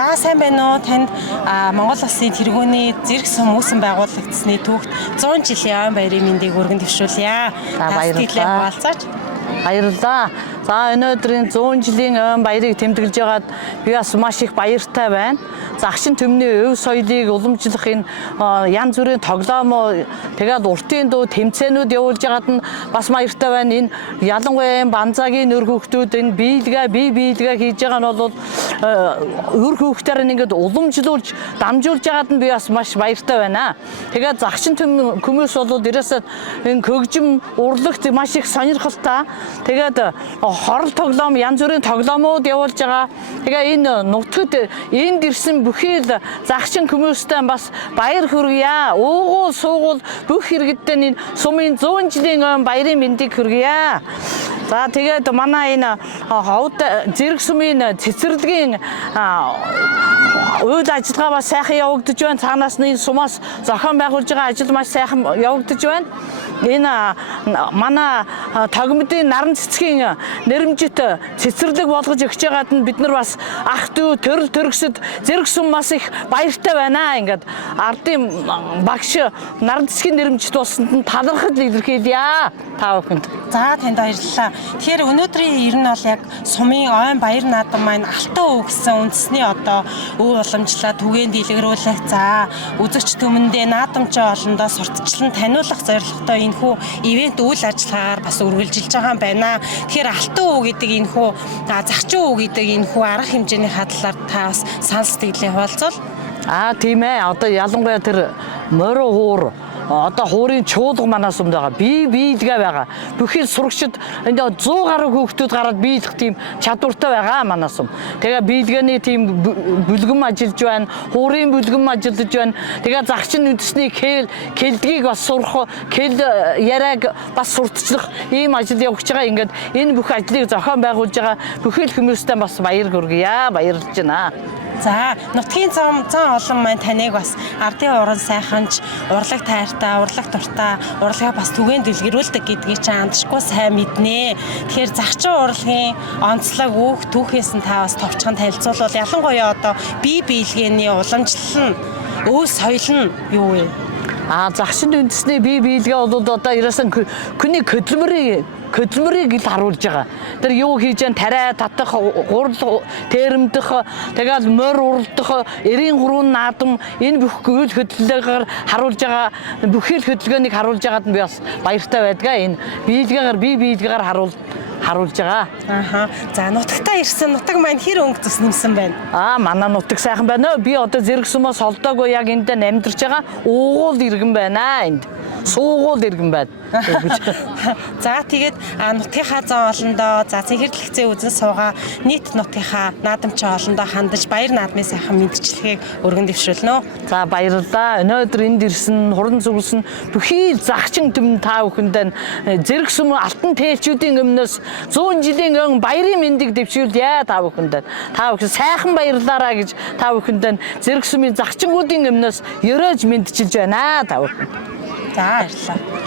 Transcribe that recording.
За сайн байна уу? Танд Монгол Улсын тэргүүний зэрэг сум үүсгэн байгуулагдсны түүхт 100 жилийн ойн баярын мэндийг өргөн дэвшүүлье. Баярлалаа. Баярлалаа. За энэ өдрийн 100 жилийн ойн баярыг тэмдэглэж байгаад би бас маш их баяртай байна. Загшин төмний өв соёлыг уламжлах энэ янз бүрийн тоглоом тэгээд уртын дуу тэмцээнүүд явуулж байгаад нь бас баяртай байна. Энэ ялангуяа банзаагийн нөр хүүхдүүд энэ биелгээ хийж байгаа нь бол өр хүүхдээр ингээд уламжлуулж дамжуулж байгаад нь би бас маш баяртай байна. Тэгээд загшин хүмүүс бол ерөөсөө энэ хөгжим урлагт маш их сонирхолтой. Тэгээд хорол тоглоом янз бүрийн тоглоомууд явуулж байгаа. Тэгээ энэ нутагт энд ирсэн бүхий л загшин хүмүүстэй бас баяр хүргье. Уугуул суугуул бүх иргэдтэй энэ сумын 100 жилийн ойн баярын мэндийг хүргье. За тэгээд манай энэ ховд зэрэг сумын цэцэрлэгийн үйл ажиллагаа бас сайхан явагдаж байна. Цаанаас нь сумаас зохион байгуулж байгаа ажил маш сайхан явагдаж байна. Энэ манай тогмдын наран цэцгийн нэрмжит цэцэрлэг болгож өгч байгаад нь бид нар бас ах дүү төрөл төрөсөд зэрэг сум бас их баяртай байна. Ингээд ардын багш наран цэцгийн нэрмжит болсонд нь талархал илэрхийлье та бүхэнд. За танд баярлалаа. Тэгэхээр өнөөдрийн ер нь бол яг сумын ойн баяр наадам маань Алтан өв гэсэн үндэсний одоо өв уламжлаа түгээн дэлгэрүүлэх. За үзэгч түмэндээ наадамчаа олондоо сурталчлан таниулах зорилготой энэхүү ивент үйл ажиллагаагаар бас үргэлжилж байгаа юм байна. Тэгэхээр Алтан өв гэдэг энэхүү загчин өв гэдэг энэхүү арга хэмжээний хадлаар та бас санал сэтгэлээ хуваалцвал. Тийм ээ. Одоо ялангуяа тэр морио хуур одоо хуурын чуулга манай сумд байгаа. Биелгээ байгаа. Бүхий сурагчид энэ 100 гаруй хүүхдүүд гараад биелэх тийм чадвартай байгаа манай сум. Тэгээ биелгээний тийм бүлгэм ажиллаж байна. Хуурын бүлгэм ажиллаж байна. Тэгээ загчин үндэсний кэлдгийг бас сурах, кэл яриаг бас сурталчлах ийм ажил явагдаж байгаа. Ингээд энэ бүх ажлыг зохион байгуулж байгаа бүхий л хүмүүстээ бас баяр хүргье. Баярлж байна. За нутгийн зам олон маань таныг бас ардын уран сайханч, урлаг тайртай, урлаг дуртай, урлагаа бас түгээн дэлгэрүүлдэг гэдгийг чинь андшгүй сайн мэднэ. Тэгэхээр загчин урлагийн онцлог өөх түүхээс нь та бас товчхон танилцуулбал ялангуяа одоо бие биелгээний уламжлал нь өв соёл нь юу вэ? Загшин үндэсний бие биелгээ бол одоо ерөөсөн хүний хөдөлмөрийг ил харуулж байгаа. Тэр юу хийж яан тариа татах, гурал тэрэмдэх, тэгээд морь уралдах, эрийн гурван наадам энэ бүх үйл хөдлөлөөр харуулж байгаа бүхий л хөдөлгөөнийг харуулж байгаад нь би бас баяртай байдгаа. Энэ биелгээгээр бие биелгээгээр харуулж байгаа. За нутагтаа ирсэн нутаг маань хэр өнгө цус нэмсэн байна? Манай нутаг сайхан байна. Би одоо зэрэг сумаас холдоогүй яг энд амьдарч байгаа. Уугуул иргэн байна энд. Суугуул иргэн байна. За тэгээд нутгийнхаа зан олондоо за цэнхэрлэгцээ үзэн суугаа нийт нутгийнхаа наадамчаа олондоо хандаж баяр наадмын сайхан мэдчилгээг өргөн дэвшүүлнэ. За баярлалаа. Өнөөдөр энд ирсэн хуран зүгэлсэн бүхий загчин төмөн та бүхэнд зэрэг сум алтан тээлчүүдийн өмнөөс 100 жилийн өн баярын мэндийг дэвшүүлье та бүхэнд. Та бүхэн сайхан баярлаарай гэж та бүхэнд зэрэг сумын загчингуудын өмнөөс ерөөж мэдчилж байна та бүхэн. За баярлалаа.